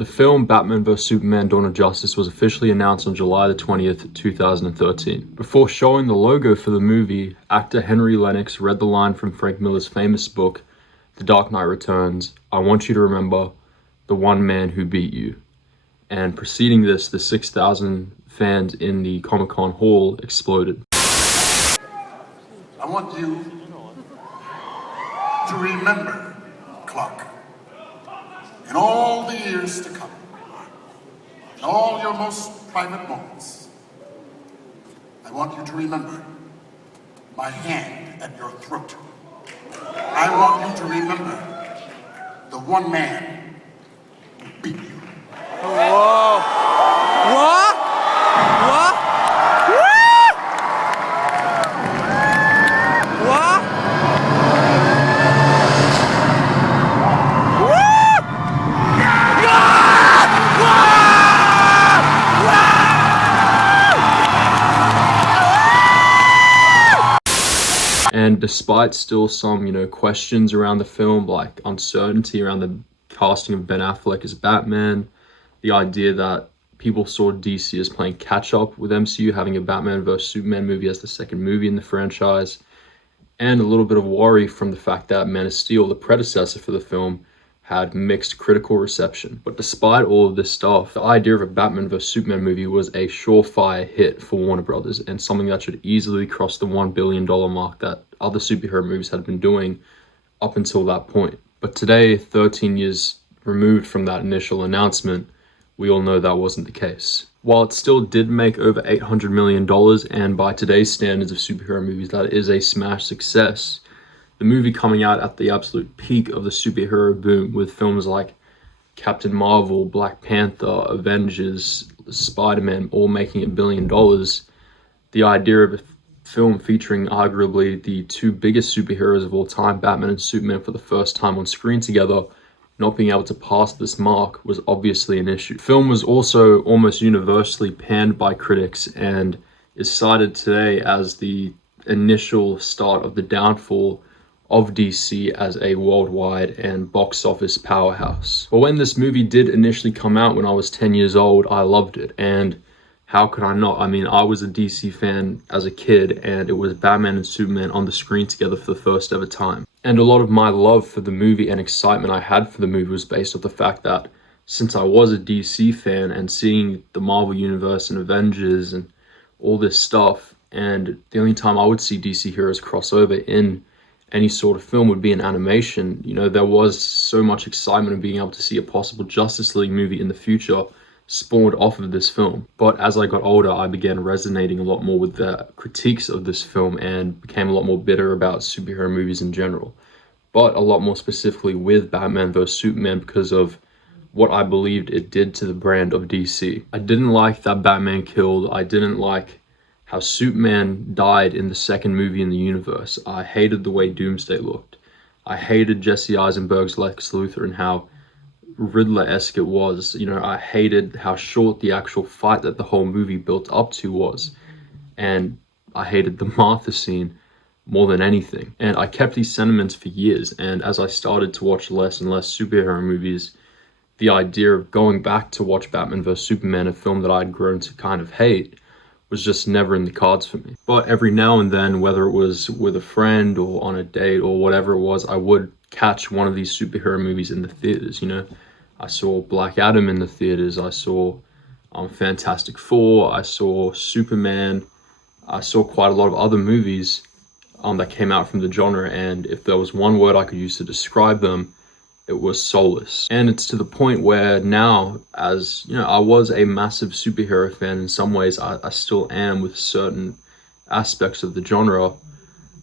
The film Batman vs Superman Dawn of Justice was officially announced on July the 20th, 2013. Before showing the logo for the movie, actor Henry Lennox read the line from Frank Miller's famous book, The Dark Knight Returns, "I want you to remember the one man who beat you." And preceding this, the 6,000 fans in the Comic-Con hall exploded. I want you to remember, Clark, in all the years to come, in all your most private moments, I want you to remember my hand at your throat. I want you to remember the one man who beat you. Whoa! What? What? What? And despite still some, questions around the film, like uncertainty around the casting of Ben Affleck as Batman, the idea that people saw DC as playing catch-up with MCU, having a Batman vs Superman movie as the second movie in the franchise, and a little bit of worry from the fact that Man of Steel, the predecessor for the film, had mixed critical reception. But despite all of this stuff, the idea of a Batman vs Superman movie was a surefire hit for Warner Brothers, and something that should easily cross the $1 billion mark that other superhero movies had been doing up until that point. But today, 13 years removed from that initial announcement, we all know that wasn't the case. While it still did make over $800 million, and by today's standards of superhero movies, that is a smash success, the movie coming out at the absolute peak of the superhero boom with films like Captain Marvel, Black Panther, Avengers, Spider-Man all making $1 billion, the idea of a film featuring arguably the two biggest superheroes of all time, Batman and Superman, for the first time on screen together, not being able to pass this mark was obviously an issue. The film was also almost universally panned by critics and is cited today as the initial start of the downfall of DC as a worldwide and box office powerhouse. But when this movie did initially come out when I was 10 years old, I loved it. And how could I not? I mean, I was a DC fan as a kid, and it was Batman and Superman on the screen together for the first ever time. And a lot of my love for the movie and excitement I had for the movie was based off the fact that since I was a DC fan and seeing the Marvel Universe and Avengers and all this stuff, and the only time I would see DC heroes cross over in any sort of film would be an animation, there was so much excitement of being able to see a possible Justice League movie in the future spawned off of this film. But as I got older, I began resonating a lot more with the critiques of this film and became a lot more bitter about superhero movies in general, but a lot more specifically with Batman vs Superman because of what I believed it did to the brand of DC. I didn't like that Batman killed. I didn't like how Superman died in the second movie in the universe. I hated the way Doomsday looked. I hated Jesse Eisenberg's Lex Luthor and how Riddler-esque it was. I hated how short the actual fight that the whole movie built up to was. And I hated the Martha scene more than anything. And I kept these sentiments for years. And as I started to watch less and less superhero movies, the idea of going back to watch Batman vs Superman, a film that I'd grown to kind of hate, was just never in the cards for me. But every now and then, whether it was with a friend or on a date or whatever it was, I would catch one of these superhero movies in the theaters. I saw Black Adam in the theaters, I saw Fantastic Four, I saw Superman, I saw quite a lot of other movies that came out from the genre, and if there was one word I could use to describe them, it was soulless. And it's to the point where now, as I was a massive superhero fan in some ways, I still am with certain aspects of the genre.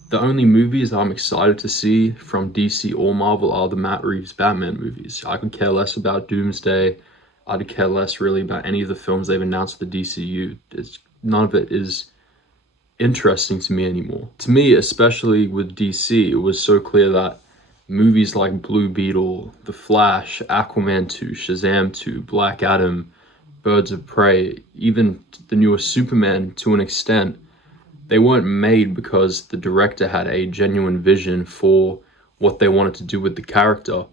The only movies I'm excited to see from DC or Marvel are the Matt Reeves Batman movies. I could care less about Doomsday. I'd care less really about any of the films they've announced for the DCU. None of it is interesting to me anymore. To me, especially with DC, it was so clear that movies like Blue Beetle, The Flash, Aquaman 2, Shazam 2, Black Adam, Birds of Prey, even the newest Superman to an extent, they weren't made because the director had a genuine vision for what they wanted to do with the character.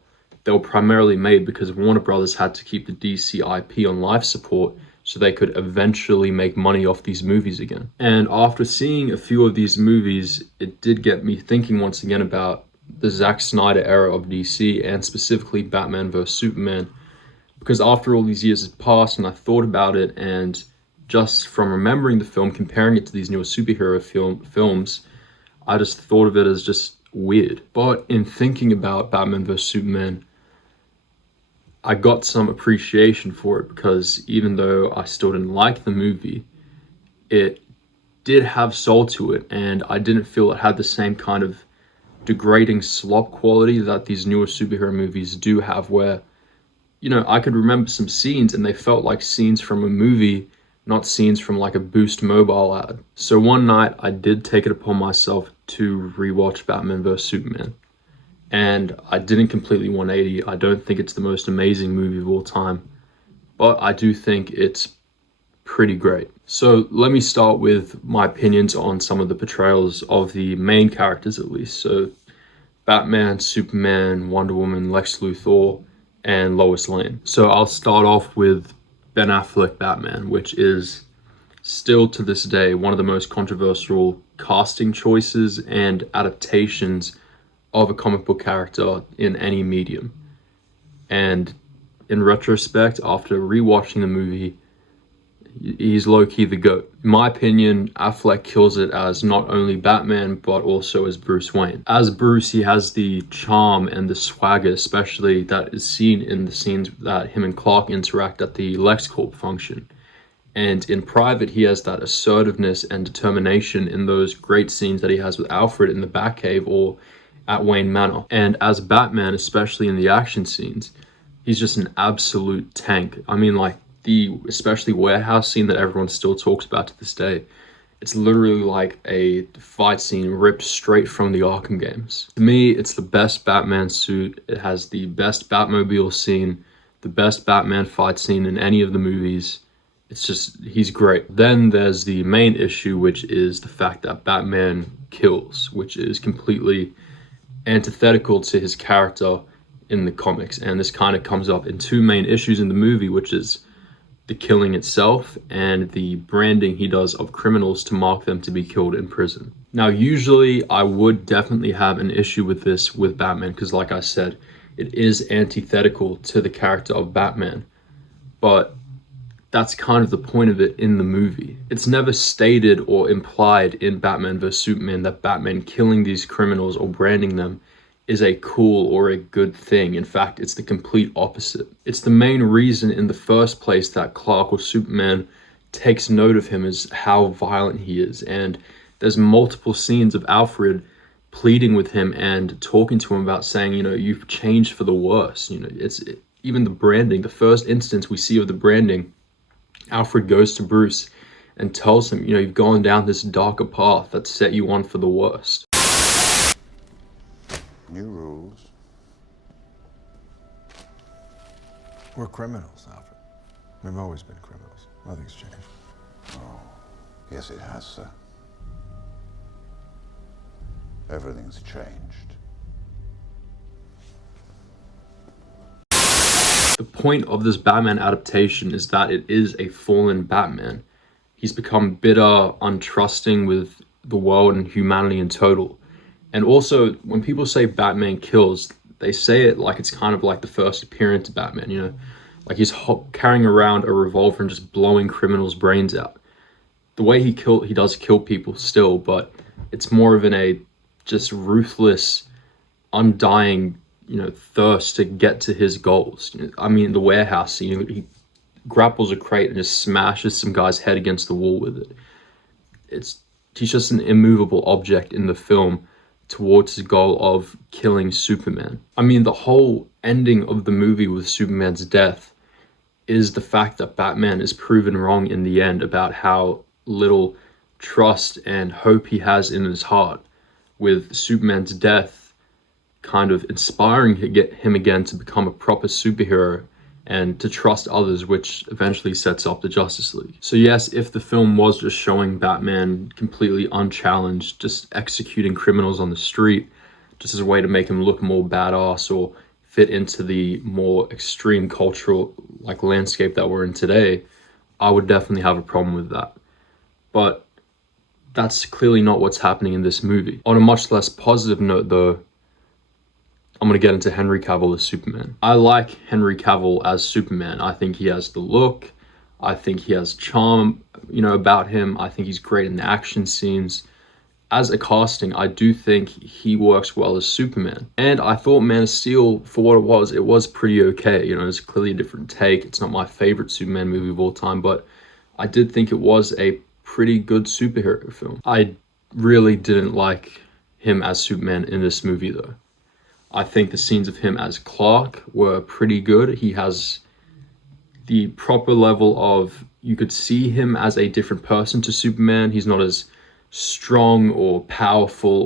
they were primarily made because Warner Brothers had to keep the DC IP on life support so they could eventually make money off these movies again. And after seeing a few of these movies, it did get me thinking once again about the Zack Snyder era of DC, and specifically Batman vs. Superman, because after all these years had passed and I thought about it, and just from remembering the film, comparing it to these newer superhero films, I just thought of it as just weird. But in thinking about Batman vs. Superman, I got some appreciation for it, because even though I still didn't like the movie, it did have soul to it, and I didn't feel it had the same kind of degrading slop quality that these newer superhero movies do have, where, you know, I could remember some scenes and they felt like scenes from a movie, not scenes from like a Boost mobile ad. So one night I did take it upon myself to rewatch Batman vs. Superman. And I didn't completely 180. I don't think it's the most amazing movie of all time, but I do think it's pretty great. So let me start with my opinions on some of the portrayals of the main characters, at least. So Batman, Superman, Wonder Woman, Lex Luthor, and Lois Lane. So I'll start off with Ben Affleck Batman, which is still to this day one of the most controversial casting choices and adaptations of a comic book character in any medium. And in retrospect, after rewatching the movie, he's low-key the GOAT. In my opinion, Affleck kills it as not only Batman, but also as Bruce Wayne. As Bruce, he has the charm and the swagger, especially that is seen in the scenes that him and Clark interact at the LexCorp function. And in private, he has that assertiveness and determination in those great scenes that he has with Alfred in the Batcave or at Wayne Manor. And as Batman, especially in the action scenes, he's just an absolute tank. I mean, like, the especially warehouse scene that everyone still talks about to this day, it's literally like a fight scene ripped straight from the Arkham games. To me, it's the best Batman suit. It has the best Batmobile scene, the best Batman fight scene in any of the movies. It's just, he's great. Then there's the main issue, which is the fact that Batman kills, which is completely antithetical to his character in the comics. And this kind of comes up in two main issues in the movie, which is the killing itself and the branding he does of criminals to mark them to be killed in prison. Now, usually I would definitely have an issue with this with Batman, because like I said, it is antithetical to the character of Batman. But that's kind of the point of it in the movie. It's never stated or implied in Batman vs. Superman that Batman killing these criminals or branding them is a cool or a good thing. In fact, it's the complete opposite. It's the main reason in the first place that Clark or Superman takes note of him, is how violent he is. And there's multiple scenes of Alfred pleading with him and talking to him about saying, you know, you've changed for the worse. You know, even the branding, the first instance we see of the branding, Alfred goes to Bruce and tells him, you know, you've gone down this darker path that set you on for the worst. New rules. We're criminals, Alfred. We've always been criminals. Nothing's changed. Oh, yes, it has, sir. Everything's changed. The point of this Batman adaptation is that it is a fallen Batman. He's become bitter, untrusting with the world and humanity in total. And also, when people say Batman kills, they say it like it's kind of like the first appearance of Batman, you know? Like he's carrying around a revolver and just blowing criminals' brains out. The way he does kill people still, but it's more of a just ruthless, undying, you know, thirst to get to his goals. I mean, the warehouse scene, he grapples a crate and just smashes some guy's head against the wall with it. He's just an immovable object in the film towards his goal of killing Superman. I mean, the whole ending of the movie with Superman's death is the fact that Batman is proven wrong in the end about how little trust and hope he has in his heart, with Superman's death kind of inspiring him again to become a proper superhero and to trust others, which eventually sets up the Justice League. So yes, if the film was just showing Batman completely unchallenged, just executing criminals on the street, just as a way to make him look more badass or fit into the more extreme cultural landscape that we're in today, I would definitely have a problem with that. But that's clearly not what's happening in this movie. On a much less positive note, though, I'm going to get into Henry Cavill as Superman. I like Henry Cavill as Superman. I think he has the look. I think he has charm, about him. I think he's great in the action scenes. As a casting, I do think he works well as Superman. And I thought Man of Steel, for what it was pretty okay. It's clearly a different take. It's not my favorite Superman movie of all time, but I did think it was a pretty good superhero film. I really didn't like him as Superman in this movie, though. I think the scenes of him as Clark were pretty good. He has the proper level of, you could see him as a different person to Superman. He's not as strong or powerful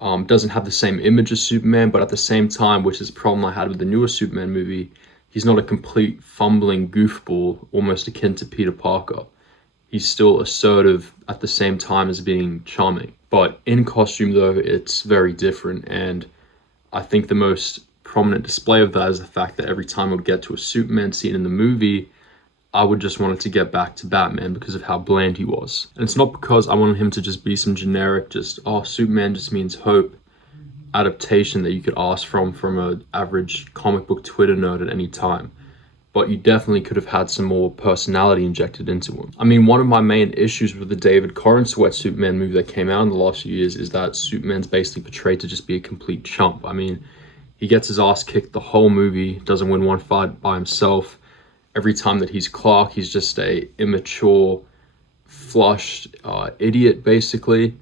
or doesn't have the same image as Superman, but at the same time, which is a problem I had with the newer Superman movie, he's not a complete fumbling goofball, almost akin to Peter Parker. He's still assertive at the same time as being charming. But in costume, though, it's very different, and I think the most prominent display of that is the fact that every time I would get to a Superman scene in the movie, I would just want it to get back to Batman because of how bland he was. And it's not because I wanted him to just be some generic, Superman just means hope adaptation that you could ask from an average comic book Twitter nerd at any time. But you definitely could have had some more personality injected into him. I mean, one of my main issues with the David Corenswet Superman movie that came out in the last few years is that Superman's basically portrayed to just be a complete chump. I mean, he gets his ass kicked the whole movie, doesn't win one fight by himself. Every time that he's Clark, he's just a immature, flushed idiot, basically.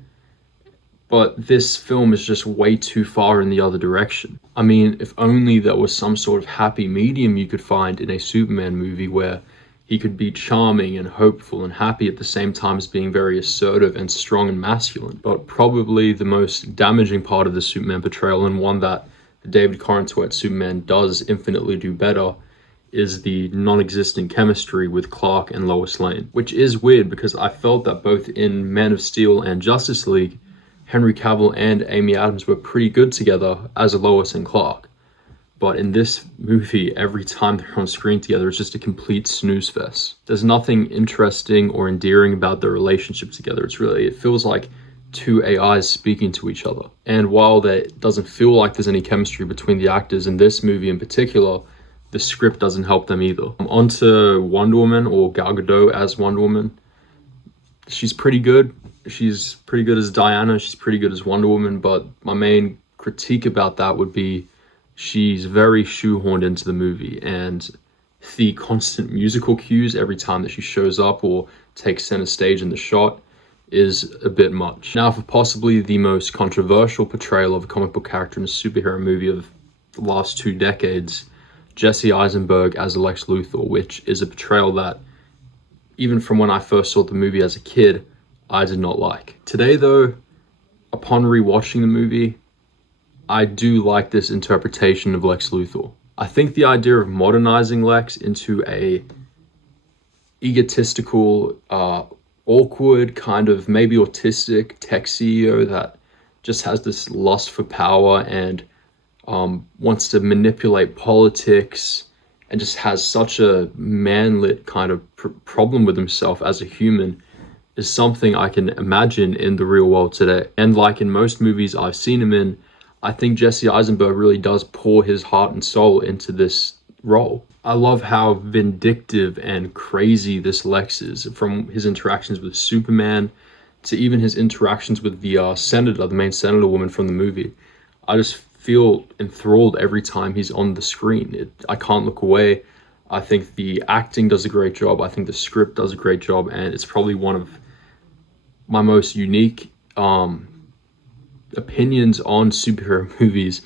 But this film is just way too far in the other direction. I mean, if only there was some sort of happy medium you could find in a Superman movie where he could be charming and hopeful and happy at the same time as being very assertive and strong and masculine. But probably the most damaging part of the Superman portrayal, and one that the David Corenswet Superman does infinitely do better, is the non-existent chemistry with Clark and Lois Lane. Which is weird because I felt that both in Man of Steel and Justice League, Henry Cavill and Amy Adams were pretty good together as Lois and Clark. But in this movie, every time they're on screen together, it's just a complete snooze fest. There's nothing interesting or endearing about their relationship together. It feels like two AIs speaking to each other. And while there doesn't feel like there's any chemistry between the actors in this movie in particular, the script doesn't help them either. On to Wonder Woman, or Gal Gadot as Wonder Woman. She's pretty good. She's pretty good as Diana. She's pretty good as Wonder Woman. But my main critique about that would be she's very shoehorned into the movie. And the constant musical cues every time that she shows up or takes center stage in the shot is a bit much. Now, for possibly the most controversial portrayal of a comic book character in a superhero movie of the last 2 decades, Jesse Eisenberg as Lex Luthor, which is a portrayal that, even from when I first saw the movie as a kid, I did not like. Today, though, upon rewatching the movie, I do like this interpretation of Lex Luthor. I think the idea of modernizing Lex into a egotistical, awkward, kind of maybe autistic tech CEO that just has this lust for power and wants to manipulate politics and just has such a manlit kind of problem with himself as a human is something I can imagine in the real world today. And like in most movies I've seen him in, I think Jesse Eisenberg really does pour his heart and soul into this role. I love how vindictive and crazy this Lex is, from his interactions with Superman to even his interactions with the senator, the main senator woman from the movie. I just feel enthralled every time he's on the screen. I can't look away. I think the acting does a great job. I think the script does a great job, and it's probably one of my most unique opinions on superhero movies.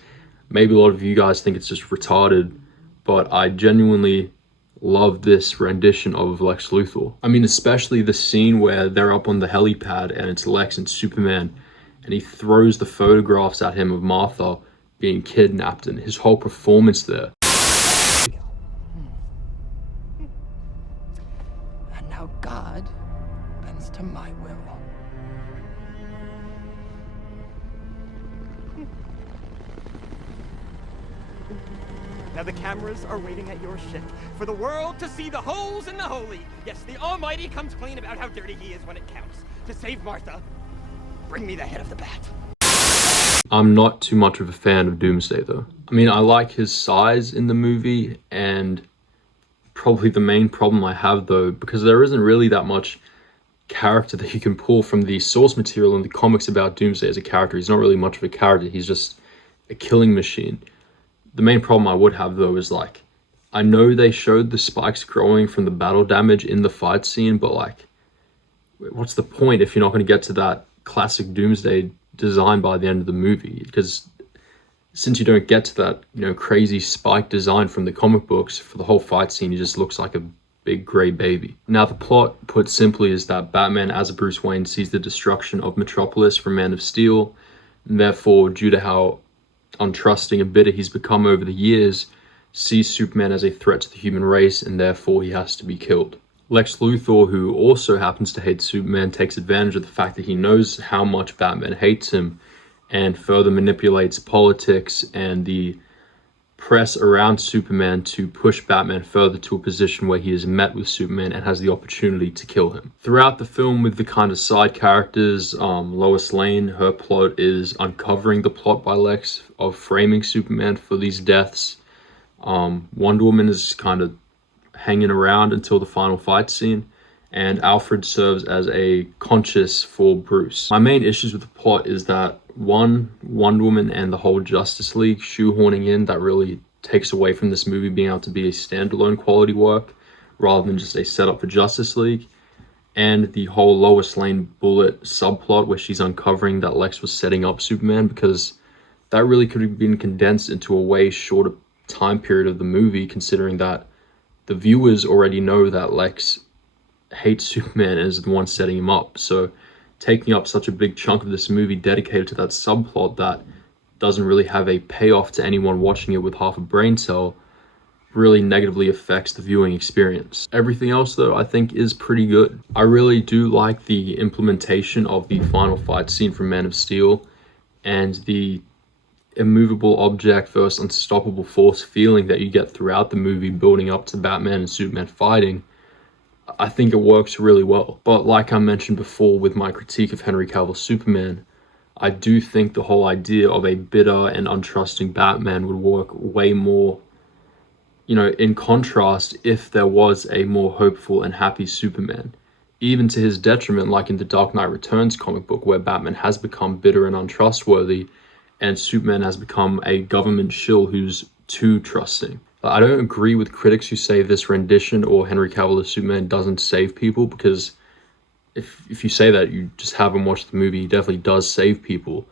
Maybe a lot of you guys think it's just retarded, but I genuinely love this rendition of Lex Luthor. I mean, especially the scene where they're up on the helipad and it's Lex and Superman, and he throws the photographs at him of Martha being kidnapped, and his whole performance there. And now God bends to my will. Now the cameras are waiting at your ship for the world to see the holes in the holy. Yes, the Almighty comes clean about how dirty he is when it counts. To save Martha, bring me the head of the bat. I'm not too much of a fan of Doomsday though. I mean, I like his size in the movie, and probably the main problem I have though, because there isn't really that much character that you can pull from the source material in the comics about Doomsday as a character. He's not really much of a character, he's just a killing machine. The main problem I would have though is like, I know they showed the spikes growing from the battle damage in the fight scene, but like, what's the point if you're not going to get to that classic Doomsday design by the end of the movie? Because since you don't get to that, you know, crazy spike design from the comic books for the whole fight scene, he just looks like a big gray baby. Now the plot, put simply, is that Batman as Bruce Wayne sees the destruction of Metropolis from Man of Steel, and therefore, due to how untrusting and bitter he's become over the years, sees Superman as a threat to the human race, and therefore he has to be killed. Lex Luthor, who also happens to hate Superman, takes advantage of the fact that he knows how much Batman hates him, and further manipulates politics and the press around Superman to push Batman further to a position where he is met with Superman and has the opportunity to kill him. Throughout the film, with the kind of side characters, Lois Lane, her plot is uncovering the plot by Lex of framing Superman for these deaths. Wonder Woman is kind of hanging around until the final fight scene, and Alfred serves as a conscience for Bruce. My main issues with the plot is that, one, Wonder Woman and the whole Justice League shoehorning in, that really takes away from this movie being able to be a standalone quality work rather than just a setup for Justice League. And the whole Lois Lane Bullet subplot where she's uncovering that Lex was setting up Superman, because that really could have been condensed into a way shorter time period of the movie, considering that the viewers already know that Lex hates Superman and is the one setting him up. So taking up such a big chunk of this movie dedicated to that subplot that doesn't really have a payoff to anyone watching it with half a brain cell really negatively affects the viewing experience. Everything else though, I think is pretty good. I really do like the implementation of the final fight scene from Man of Steel and the immovable object versus unstoppable force feeling that you get throughout the movie building up to Batman and Superman fighting. I think it works really well. But like I mentioned before with my critique of Henry Cavill's Superman, I do think the whole idea of a bitter and untrusting Batman would work way more, you know, in contrast if there was a more hopeful and happy Superman. Even to his detriment, like in the Dark Knight Returns comic book, where Batman has become bitter and untrustworthy, and Superman has become a government shill who's too trusting. I don't agree with critics who say this rendition or Henry Cavill as Superman doesn't save people, because if you say that, you just haven't watched the movie. He definitely does save people.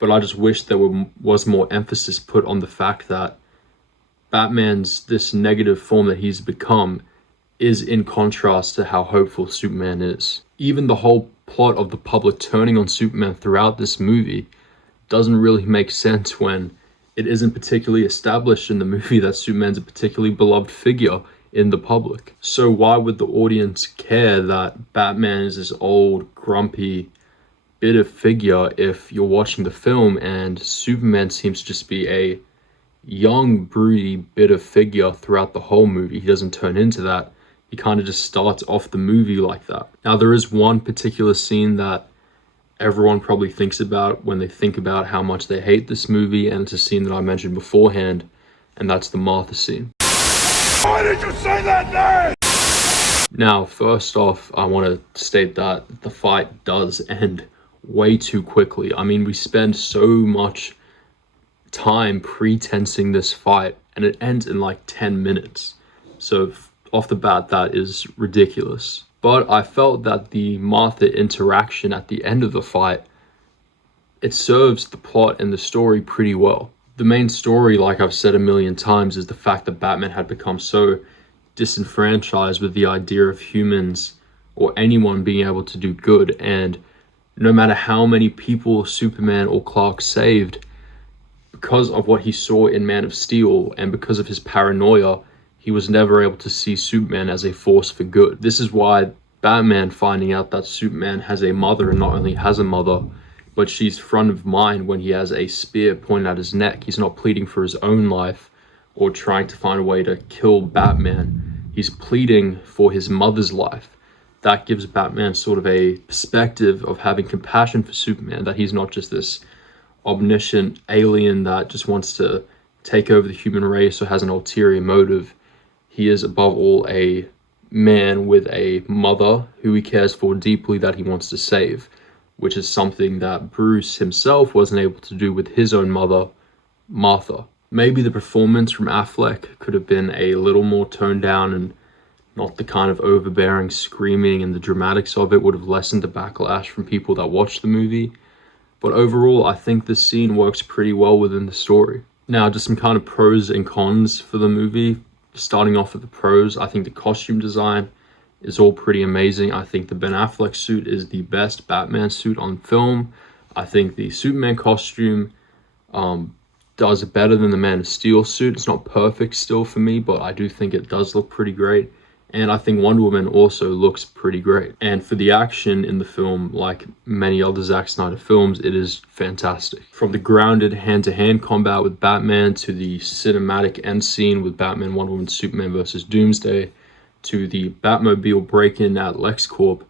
But I just wish there was more emphasis put on the fact that Batman's this negative form that he's become is in contrast to how hopeful Superman is. Even the whole plot of the public turning on Superman throughout this movie doesn't really make sense when it isn't particularly established in the movie that Superman's a particularly beloved figure in the public. So why would the audience care that Batman is this old, grumpy, bitter figure if you're watching the film and Superman seems to just be a young, broody, bitter figure throughout the whole movie? He doesn't turn into that. He kind of just starts off the movie like that. Now, there is one particular scene that everyone probably thinks about when they think about how much they hate this movie, and it's a scene that I mentioned beforehand, and that's the Martha scene. Why did you say that name? Now, first off, I want to state that the fight does end way too quickly. I mean, we spend so much time pre-tensing this fight, and it ends in like 10 minutes. So off the bat, that is ridiculous. But I felt that the Martha interaction at the end of the fight, it serves the plot and the story pretty well. The main story, like I've said a million times, is the fact that Batman had become so disenfranchised with the idea of humans or anyone being able to do good. And no matter how many people Superman or Clark saved, because of what he saw in Man of Steel and because of his paranoia, he was never able to see Superman as a force for good. This is why Batman finding out that Superman has a mother, and not only has a mother, but she's front of mind when he has a spear pointed at his neck. He's not pleading for his own life, or trying to find a way to kill Batman. He's pleading for his mother's life. That gives Batman sort of a perspective of having compassion for Superman, that he's not just this omniscient alien that just wants to take over the human race or has an ulterior motive. He is above all a man with a mother who he cares for deeply, that he wants to save, which is something that Bruce himself wasn't able to do with his own mother, Martha. Maybe the performance from Affleck could have been a little more toned down, and not the kind of overbearing screaming, and the dramatics of it would have lessened the backlash from people that watched the movie. But overall, I think this scene works pretty well within the story. Now, just some kind of pros and cons for the movie. Starting off with the pros, I think the costume design is all pretty amazing. I think the Ben Affleck suit is the best Batman suit on film. I think the Superman costume does better than the Man of Steel suit. It's not perfect still for me, but I do think it does look pretty great. And I think Wonder Woman also looks pretty great. And for the action in the film, like many other Zack Snyder films, it is fantastic. From the grounded hand-to-hand combat with Batman, to the cinematic end scene with Batman, Wonder Woman, Superman versus Doomsday, to the Batmobile break-in at LexCorp,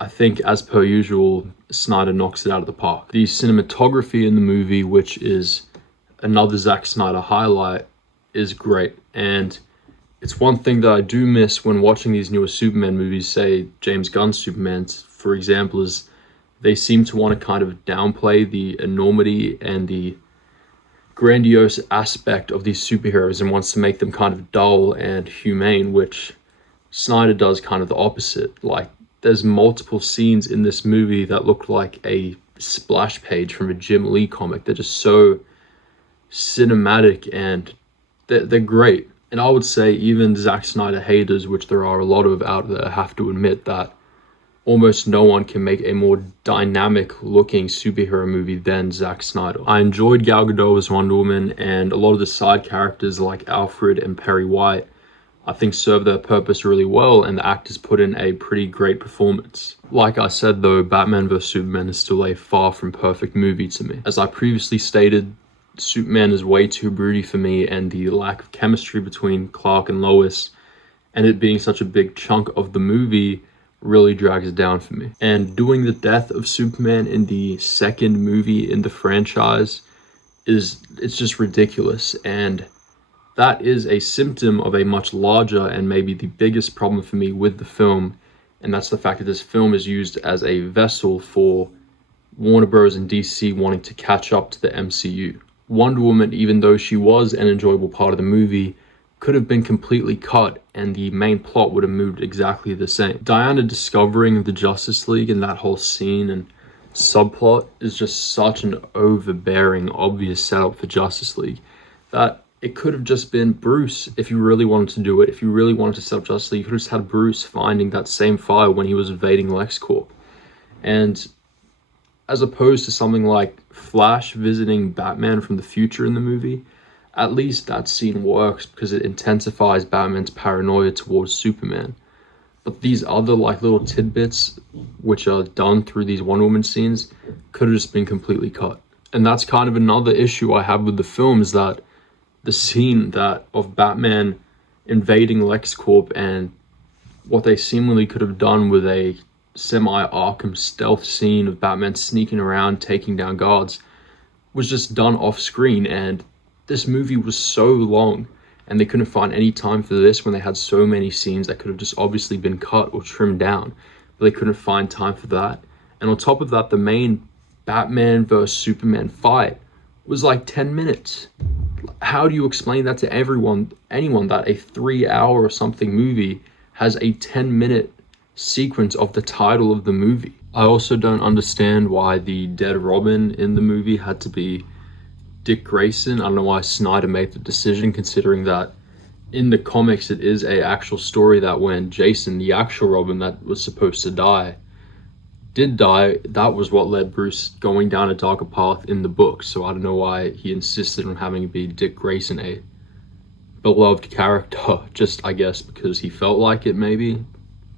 I think, as per usual, Snyder knocks it out of the park. The cinematography in the movie, which is another Zack Snyder highlight, is great. And it's one thing that I do miss when watching these newer Superman movies, say James Gunn's Superman, for example, is they seem to want to kind of downplay the enormity and the grandiose aspect of these superheroes and wants to make them kind of dull and humane, which Snyder does kind of the opposite. Like, there's multiple scenes in this movie that look like a splash page from a Jim Lee comic. They're just so cinematic, and they're great. And I would say even Zack Snyder haters, which there are a lot of out there, have to admit that almost no one can make a more dynamic looking superhero movie than Zack Snyder. I enjoyed Gal Gadot as Wonder Woman, and a lot of the side characters like Alfred and Perry White, I think, serve their purpose really well, and the actors put in a pretty great performance. Like I said though, Batman vs Superman is still a far from perfect movie to me. As I previously stated, Superman is way too broody for me, and the lack of chemistry between Clark and Lois, and it being such a big chunk of the movie, really drags it down for me. And doing the death of Superman in the second movie in the franchise it's just ridiculous, and that is a symptom of a much larger and maybe the biggest problem for me with the film, and that's the fact that this film is used as a vessel for Warner Bros. And DC wanting to catch up to the MCU. Wonder Woman, even though she was an enjoyable part of the movie, could have been completely cut and the main plot would have moved exactly the same. Diana discovering the Justice League and that whole scene and subplot is just such an overbearing, obvious setup for Justice League that it could have just been Bruce. If you really wanted to do it, if you really wanted to set up Justice League, you could have just had Bruce finding that same file when he was invading LexCorp. And as opposed to something like Flash visiting Batman from the future in the movie, at least that scene works because it intensifies Batman's paranoia towards Superman. But these other like little tidbits which are done through these Wonder Woman scenes could have just been completely cut. And that's kind of another issue I have with the film, is that the scene that of Batman invading LexCorp and what they seemingly could have done with a semi-Arkham stealth scene of Batman sneaking around, taking down guards, was just done off screen. And this movie was so long, and they couldn't find any time for this when they had so many scenes that could have just obviously been cut or trimmed down, but they couldn't find time for that. And on top of that, the main Batman vs Superman fight was like 10 minutes. How do you explain that to anyone that a 3-hour or something movie has a 10-minute sequence of the title of the movie? I also don't understand why the dead Robin in the movie had to be Dick Grayson. I don't know why Snyder made the decision, considering that in the comics it is a actual story that when Jason, the actual Robin that was supposed to die, did die, that was what led Bruce going down a darker path in the book. So I don't know why he insisted on having it be Dick Grayson, a beloved character, just I guess because he felt like it, maybe.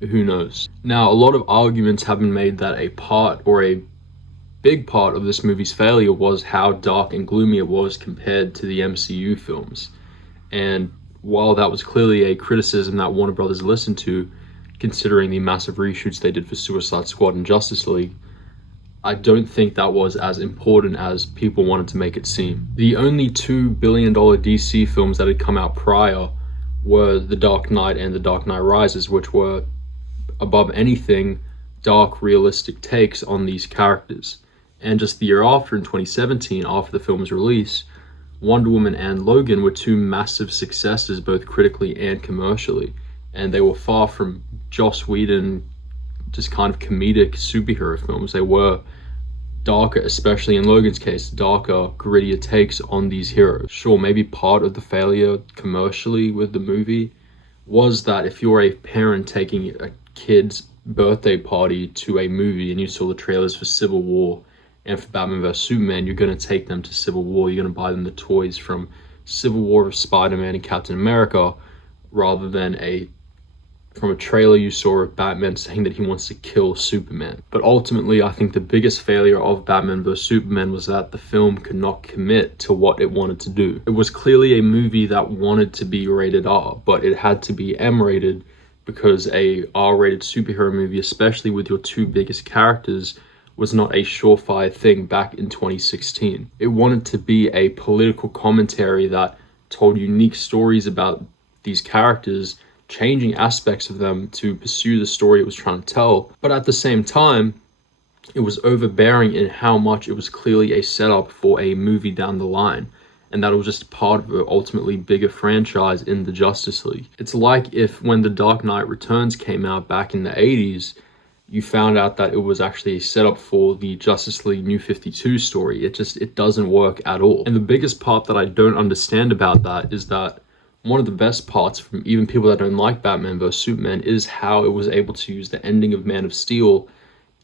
Who knows? Now, a lot of arguments have been made that a part or a big part of this movie's failure was how dark and gloomy it was compared to the MCU films. And while that was clearly a criticism that Warner Brothers listened to, considering the massive reshoots they did for Suicide Squad and Justice League, I don't think that was as important as people wanted to make it seem. The only $2 billion DC films that had come out prior were The Dark Knight and The Dark Knight Rises, which were, above anything, dark, realistic takes on these characters. And just the year after, in 2017, after the film's release, Wonder Woman and Logan were two massive successes, both critically and commercially. And they were far from Joss Whedon, just kind of comedic superhero films. They were darker, especially in Logan's case, darker, grittier takes on these heroes. Sure, maybe part of the failure commercially with the movie was that if you're a parent taking a kid's birthday party to a movie and you saw the trailers for Civil War and for Batman vs Superman, you're going to take them to Civil War. You're going to buy them the toys from Civil War of Spider-Man and Captain America, rather than from a trailer you saw of Batman saying that he wants to kill Superman. But ultimately, I think the biggest failure of Batman vs Superman was that the film could not commit to what it wanted to do. It was clearly a movie that wanted to be rated R, but it had to be M-rated because a R-rated superhero movie, especially with your two biggest characters, was not a surefire thing back in 2016. It wanted to be a political commentary that told unique stories about these characters, changing aspects of them to pursue the story it was trying to tell. But at the same time, it was overbearing in how much it was clearly a setup for a movie down the line, and that it was just part of an ultimately bigger franchise in the Justice League. It's like if when The Dark Knight Returns came out back in the 80s, you found out that it was actually a setup for the Justice League New 52 story. It doesn't work at all. And the biggest part that I don't understand about that is that one of the best parts from even people that don't like Batman vs Superman is how it was able to use the ending of Man of Steel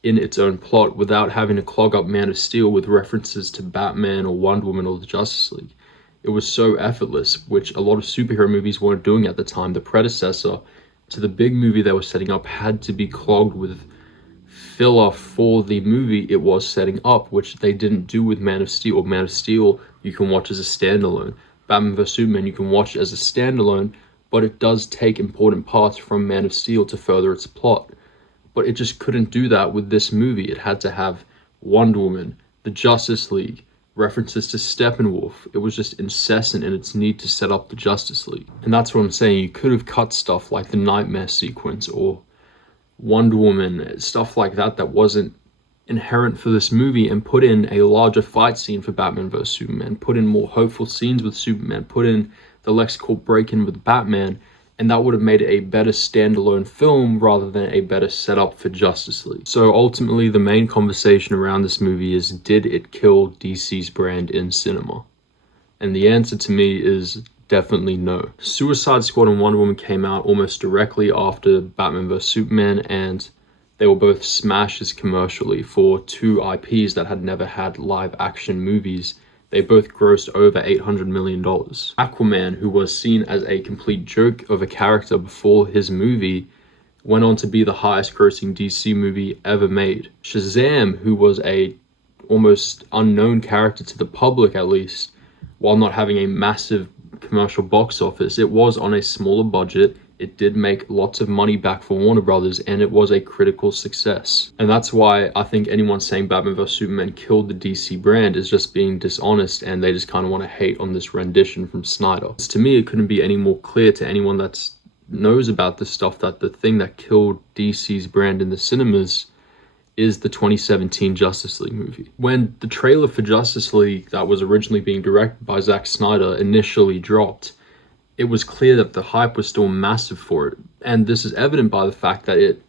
in its own plot without having to clog up Man of Steel with references to Batman or Wonder Woman or the Justice League. It was so effortless, which a lot of superhero movies weren't doing at the time. The predecessor to the big movie they were setting up had to be clogged with filler for the movie it was setting up, which they didn't do with Man of Steel. Man of Steel you can watch as a standalone. Batman vs Superman you can watch as a standalone, but it does take important parts from Man of Steel to further its plot. But it just couldn't do that with this movie. It had to have Wonder Woman, the Justice League, references to Steppenwolf. It was just incessant in its need to set up the Justice League. And that's what I'm saying. You could have cut stuff like the Nightmare sequence or Wonder Woman, stuff like that that wasn't inherent for this movie, and put in a larger fight scene for Batman vs Superman, put in more hopeful scenes with Superman, put in the LexCorp break-in with Batman, and that would have made it a better standalone film rather than a better setup for Justice League. So ultimately, the main conversation around this movie is, did it kill DC's brand in cinema? And the answer to me is definitely no. Suicide Squad and Wonder Woman came out almost directly after Batman vs Superman, and they were both smashes commercially for two IPs that had never had live action movies. They both grossed over $800 million. Aquaman, who was seen as a complete joke of a character before his movie, went on to be the highest grossing DC movie ever made. Shazam, who was a almost unknown character to the public at least, while not having a massive commercial box office, it was on a smaller budget. It did make lots of money back for Warner Brothers, and it was a critical success. And that's why I think anyone saying Batman vs Superman killed the DC brand is just being dishonest, and they just kind of want to hate on this rendition from Snyder. To me, it couldn't be any more clear to anyone that knows about this stuff that the thing that killed DC's brand in the cinemas is the 2017 Justice League movie. When the trailer for Justice League that was originally being directed by Zack Snyder initially dropped, it was clear that the hype was still massive for it. And this is evident by the fact that it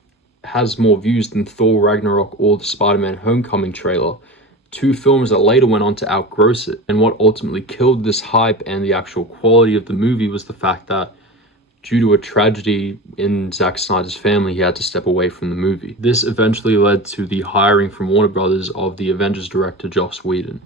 has more views than Thor Ragnarok or the Spider-Man Homecoming trailer, two films that later went on to outgross it. And what ultimately killed this hype and the actual quality of the movie was the fact that due to a tragedy in Zack Snyder's family, he had to step away from the movie. This eventually led to the hiring from Warner Brothers of the Avengers director Joss Whedon.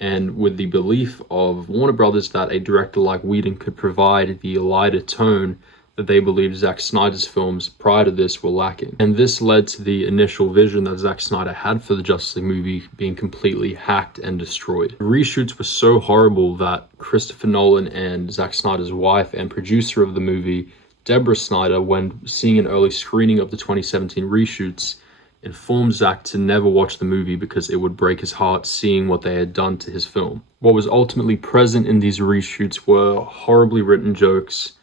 And with the belief of Warner Brothers that a director like Whedon could provide the lighter tone that they believed Zack Snyder's films prior to this were lacking. And this led to the initial vision that Zack Snyder had for the Justice League movie being completely hacked and destroyed. The reshoots were so horrible that Christopher Nolan and Zack Snyder's wife and producer of the movie, Deborah Snyder, when seeing an early screening of the 2017 reshoots, informed Zack to never watch the movie because it would break his heart seeing what they had done to his film. What was ultimately present in these reshoots were horribly written jokes,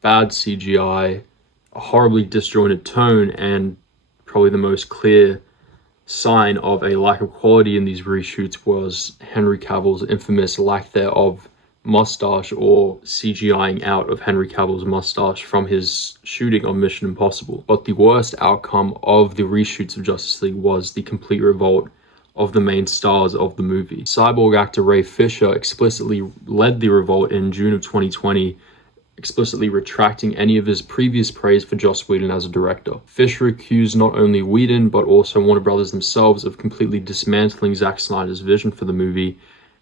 bad CGI, a horribly disjointed tone, and probably the most clear sign of a lack of quality in these reshoots was Henry Cavill's infamous lack thereof mustache, or CGIing out of Henry Cavill's mustache from his shooting of Mission Impossible. But the worst outcome of the reshoots of Justice League was the complete revolt of the main stars of the movie. Cyborg actor Ray Fisher explicitly led the revolt in June of 2020, explicitly retracting any of his previous praise for Joss Whedon as a director. Fisher accused not only Whedon, but also Warner Brothers themselves of completely dismantling Zack Snyder's vision for the movie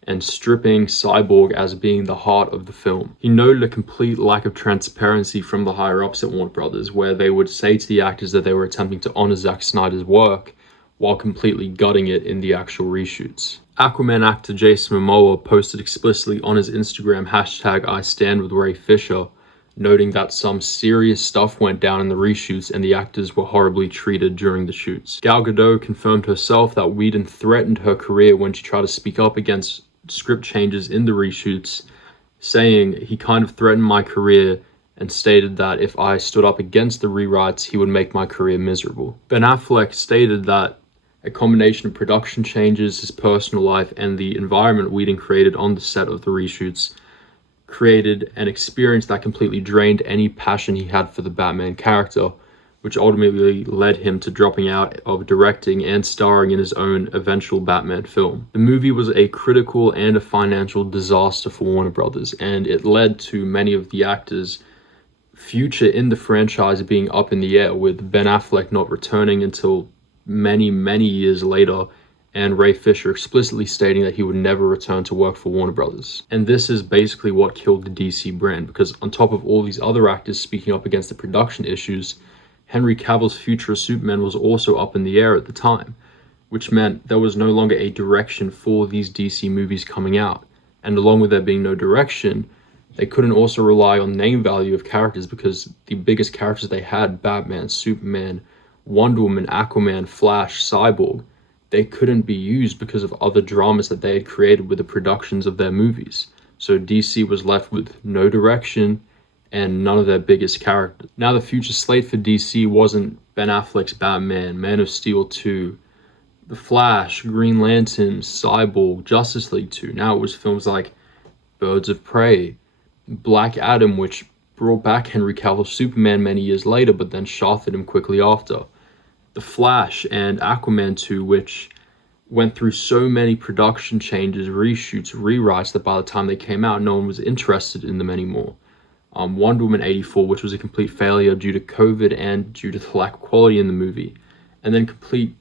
and stripping Cyborg as being the heart of the film. He noted a complete lack of transparency from the higher-ups at Warner Brothers, where they would say to the actors that they were attempting to honor Zack Snyder's work while completely gutting it in the actual reshoots. Aquaman actor Jason Momoa posted explicitly on his Instagram hashtag I stand with Ray Fisher, noting that some serious stuff went down in the reshoots and the actors were horribly treated during the shoots. Gal Gadot confirmed herself that Whedon threatened her career when she tried to speak up against script changes in the reshoots, saying he kind of threatened my career and stated that if I stood up against the rewrites, he would make my career miserable. Ben Affleck stated that a combination of production changes, his personal life, and the environment Whedon created on the set of the reshoots created an experience that completely drained any passion he had for the Batman character, which ultimately led him to dropping out of directing and starring in his own eventual Batman film. The movie was a critical and a financial disaster for Warner Brothers, and it led to many of the actors' future in the franchise being up in the air, with Ben Affleck not returning until many years later, and Ray Fisher explicitly stating that he would never return to work for Warner Brothers. And this is basically what killed the DC brand, because on top of all these other actors speaking up against the production issues, Henry Cavill's future as Superman was also up in the air at the time, which meant there was no longer a direction for these DC movies coming out. And along with there being no direction, they couldn't also rely on name value of characters, because the biggest characters they had, Batman, Superman, Wonder Woman, Aquaman, Flash, Cyborg, they couldn't be used because of other dramas that they had created with the productions of their movies. So DC was left with no direction and none of their biggest characters. Now the future slate for DC wasn't Ben Affleck's Batman, Man of Steel 2, The Flash, Green Lantern, Cyborg, Justice League 2. Now it was films like Birds of Prey, Black Adam, which brought back Henry Cavill's Superman many years later, but then shafted him quickly after. The Flash and Aquaman 2, which went through so many production changes, reshoots, rewrites, that by the time they came out, no one was interested in them anymore. Wonder Woman 84, which was a complete failure due to COVID and due to the lack of quality in the movie. And then complete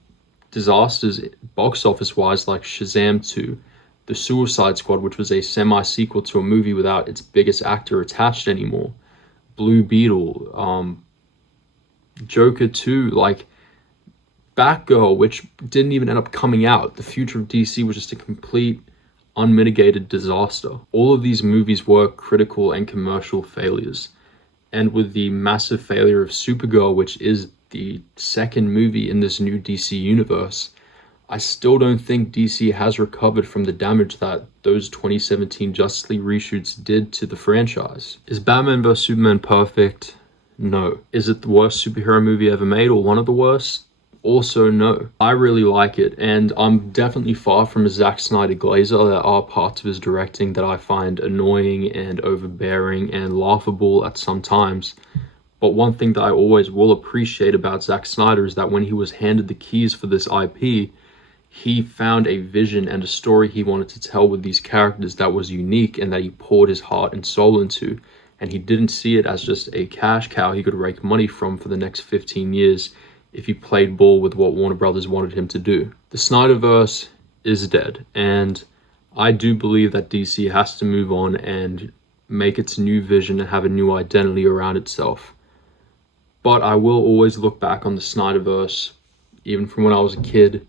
disasters box office-wise, like Shazam 2, The Suicide Squad, which was a semi-sequel to a movie without its biggest actor attached anymore. Blue Beetle, Joker 2, like Batgirl, which didn't even end up coming out. The future of DC was just a complete, unmitigated disaster. All of these movies were critical and commercial failures. And with the massive failure of Supergirl, which is the second movie in this new DC universe, I still don't think DC has recovered from the damage that those 2017 Justice League reshoots did to the franchise. Is Batman vs Superman perfect? No. Is it the worst superhero movie ever made, or one of the worst? Also no. I really like it, and I'm definitely far from a Zack Snyder glazer. There are parts of his directing that I find annoying and overbearing and laughable at some times. But one thing that I always will appreciate about Zack Snyder is that when he was handed the keys for this IP, he found a vision and a story he wanted to tell with these characters that was unique and that he poured his heart and soul into. And he didn't see it as just a cash cow he could rake money from for the next 15 years if he played ball with what Warner Brothers wanted him to do. The Snyderverse is dead, and I do believe that DC has to move on and make its new vision and have a new identity around itself. But I will always look back on the Snyderverse, even from when I was a kid,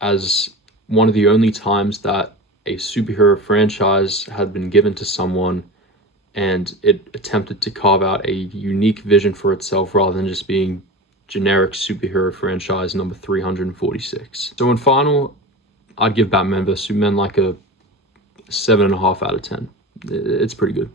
as one of the only times that a superhero franchise had been given to someone and it attempted to carve out a unique vision for itself rather than just being generic superhero franchise number 346. So in final, I'd give Batman vs Superman like a 7.5 out of 10. It's pretty good.